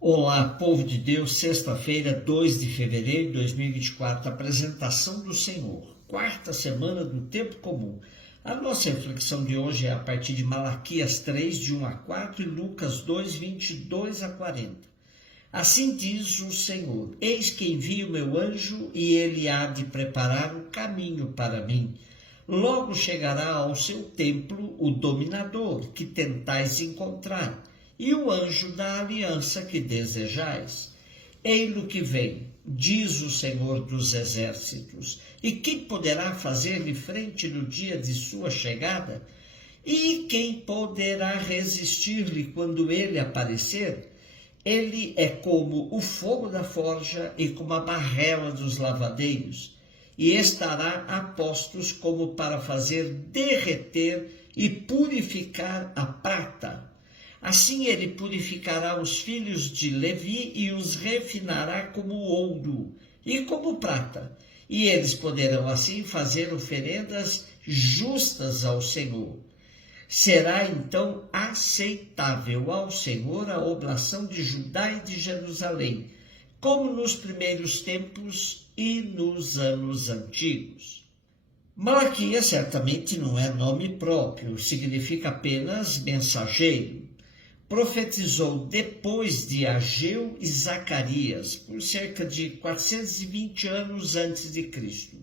Olá, povo de Deus, sexta-feira, 2 de fevereiro de 2024, apresentação do Senhor, quarta semana do tempo comum. A nossa reflexão de hoje é a partir de Malaquias 3, de 1 a 4 e Lucas 2, 22 a 40. Assim diz o Senhor: eis que envio meu anjo e ele há de preparar o caminho para mim. Logo chegará ao seu templo o dominador que tentais encontrar, e o anjo da aliança que desejais. Ei-lo que vem, diz o Senhor dos Exércitos, e quem poderá fazer-lhe frente no dia de sua chegada? E quem poderá resistir-lhe quando ele aparecer? Ele é como o fogo da forja e como a barrela dos lavadeiros, e estará a postos como para fazer derreter e purificar a prata. Assim ele purificará os filhos de Levi e os refinará como ouro e como prata, e eles poderão assim fazer oferendas justas ao Senhor. Será então aceitável ao Senhor a oblação de Judá e de Jerusalém, como nos primeiros tempos e nos anos antigos. Malaquias certamente não é nome próprio, significa apenas mensageiro. Profetizou depois de Ageu e Zacarias, por cerca de 420 anos antes de Cristo.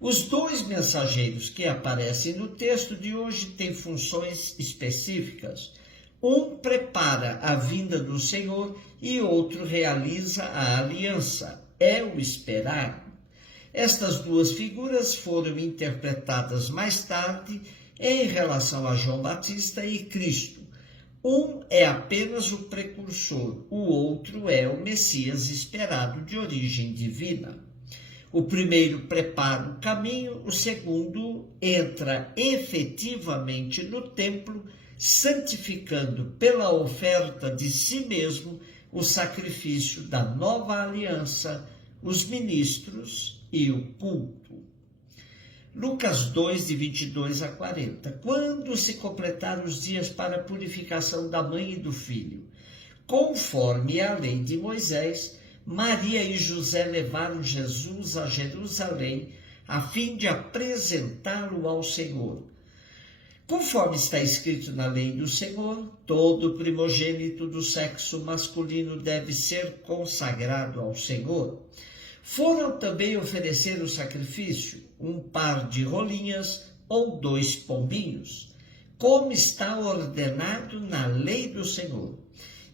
Os dois mensageiros que aparecem no texto de hoje têm funções específicas. Um prepara a vinda do Senhor e outro realiza a aliança. É o esperado. Estas duas figuras foram interpretadas mais tarde em relação a João Batista e Cristo. Um é apenas o precursor, o outro é o Messias esperado de origem divina. O primeiro prepara o caminho, o segundo entra efetivamente no templo, santificando pela oferta de si mesmo o sacrifício da nova aliança, os ministros e o culto. Lucas 2, de 22 a 40. Quando se completaram os dias para a purificação da mãe e do filho, conforme a lei de Moisés, Maria e José levaram Jesus a Jerusalém, a fim de apresentá-lo ao Senhor. Conforme está escrito na lei do Senhor, todo primogênito do sexo masculino deve ser consagrado ao Senhor. Foram também oferecer o sacrifício, um par de rolinhas ou 2 pombinhos, como está ordenado na lei do Senhor.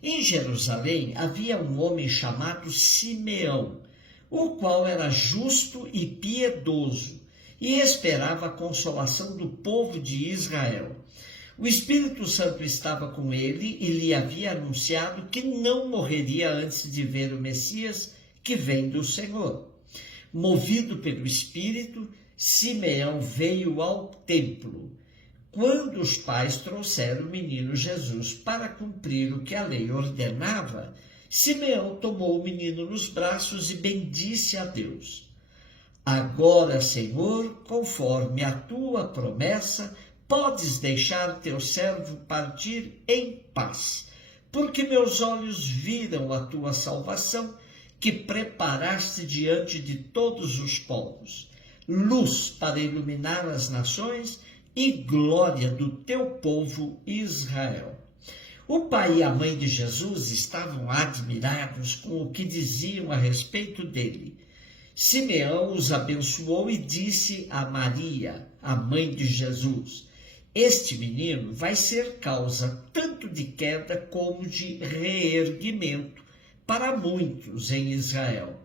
Em Jerusalém havia um homem chamado Simeão, o qual era justo e piedoso, e esperava a consolação do povo de Israel. O Espírito Santo estava com ele e lhe havia anunciado que não morreria antes de ver o Messias, que vem do Senhor. Movido pelo Espírito, Simeão veio ao templo, quando os pais trouxeram o menino Jesus para cumprir o que a lei ordenava. Simeão tomou o menino nos braços e bendisse a Deus. Agora, Senhor, conforme a tua promessa, podes deixar teu servo partir em paz, porque meus olhos viram a tua salvação, que preparaste diante de todos os povos, luz para iluminar as nações e glória do teu povo Israel. O pai e a mãe de Jesus estavam admirados com o que diziam a respeito dele. Simeão os abençoou e disse a Maria, a mãe de Jesus: este menino vai ser causa tanto de queda como de reerguimento para muitos em Israel.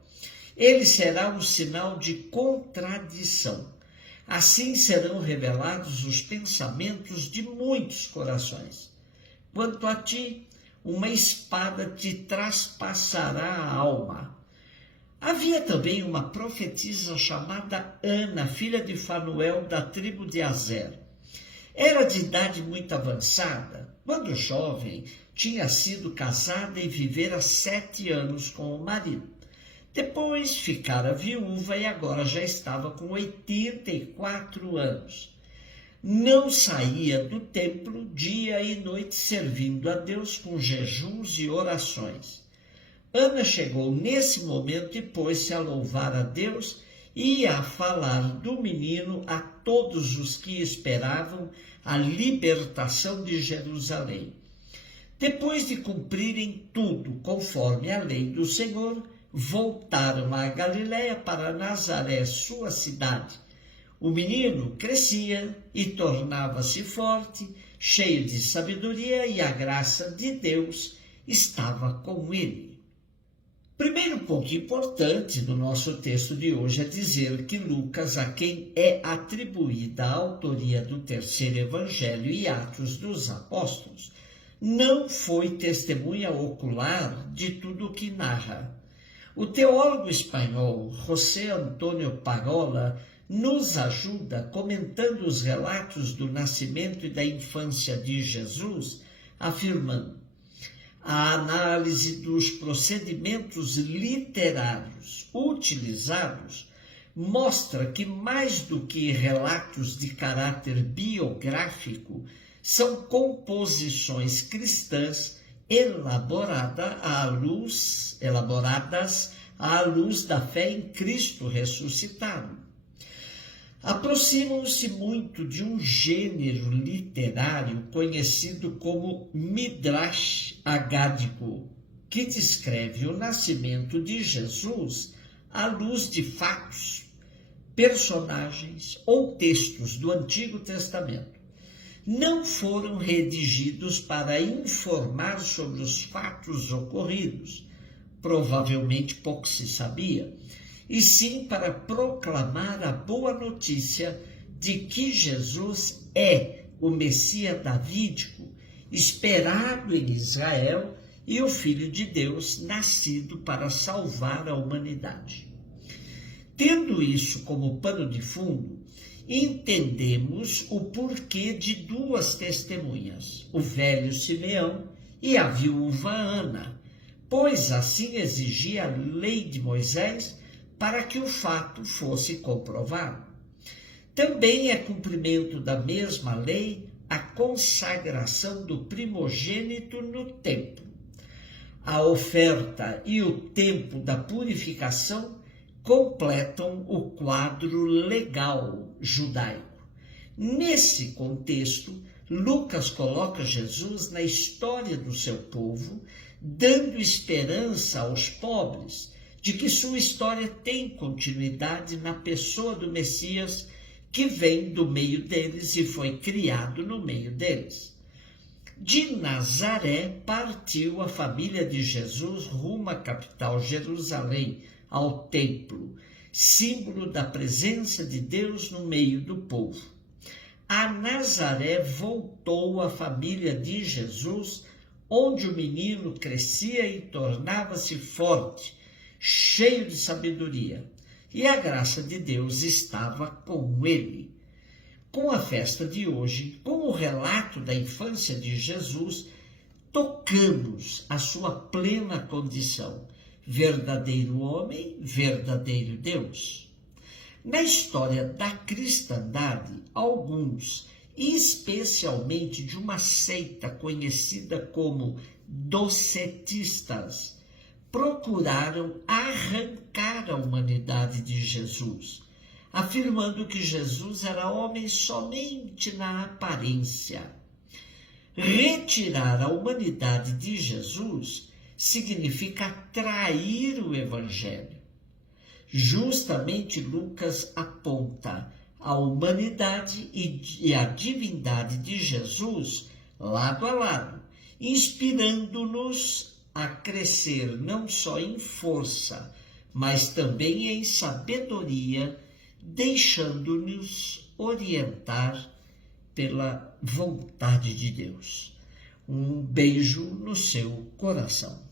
Ele será um sinal de contradição. Assim serão revelados os pensamentos de muitos corações. Quanto a ti, uma espada te traspassará a alma. Havia também uma profetisa chamada Ana, filha de Fanuel, da tribo de Aser. Era de idade muito avançada. Quando jovem, tinha sido casada e vivera 7 anos com o marido. Depois ficara viúva e agora já estava com 84 anos. Não saía do templo dia e noite servindo a Deus com jejuns e orações. Ana chegou nesse momento e pôs-se a louvar a Deus e a falar do menino a todos os que esperavam a libertação de Jerusalém. Depois de cumprirem tudo conforme a lei do Senhor, voltaram à Galiléia para Nazaré, sua cidade. O menino crescia e tornava-se forte, cheio de sabedoria, e a graça de Deus estava com ele. Primeiro ponto importante do nosso texto de hoje é dizer que Lucas, a quem é atribuída a autoria do terceiro evangelho e Atos dos Apóstolos, não foi testemunha ocular de tudo o que narra. O teólogo espanhol José Antônio Parola nos ajuda comentando os relatos do nascimento e da infância de Jesus, afirmando: a análise dos procedimentos literários utilizados mostra que, mais do que relatos de caráter biográfico, são composições cristãs elaboradas à luz da fé em Cristo ressuscitado. Aproximam-se muito de um gênero literário conhecido como Midrash Agádico, que descreve o nascimento de Jesus à luz de fatos, personagens ou textos do Antigo Testamento. Não foram redigidos para informar sobre os fatos ocorridos, provavelmente pouco se sabia, e sim para proclamar a boa notícia de que Jesus é o Messias davídico, esperado em Israel e o Filho de Deus, nascido para salvar a humanidade. Tendo isso como pano de fundo, entendemos o porquê de duas testemunhas, o velho Simeão e a viúva Ana, pois assim exigia a lei de Moisés para que o fato fosse comprovado. Também é cumprimento da mesma lei a consagração do primogênito no templo. A oferta e o tempo da purificação completam o quadro legal judaico. Nesse contexto, Lucas coloca Jesus na história do seu povo, dando esperança aos pobres de que sua história tem continuidade na pessoa do Messias, que vem do meio deles e foi criado no meio deles. De Nazaré partiu a família de Jesus rumo à capital Jerusalém, ao templo, símbolo da presença de Deus no meio do povo. A Nazaré voltou a família de Jesus, onde o menino crescia e tornava-se forte, cheio de sabedoria, e a graça de Deus estava com ele. Com a festa de hoje, com o relato da infância de Jesus, tocamos a sua plena condição, verdadeiro homem, verdadeiro Deus. Na história da cristandade, alguns, especialmente de uma seita conhecida como docetistas, procuraram arrancar a humanidade de Jesus, afirmando que Jesus era homem somente na aparência. Retirar a humanidade de Jesus significa trair o Evangelho. Justamente Lucas aponta a humanidade e a divindade de Jesus lado a lado, inspirando-nos a crescer não só em força, mas também em sabedoria, deixando-nos orientar pela vontade de Deus. Um beijo no seu coração.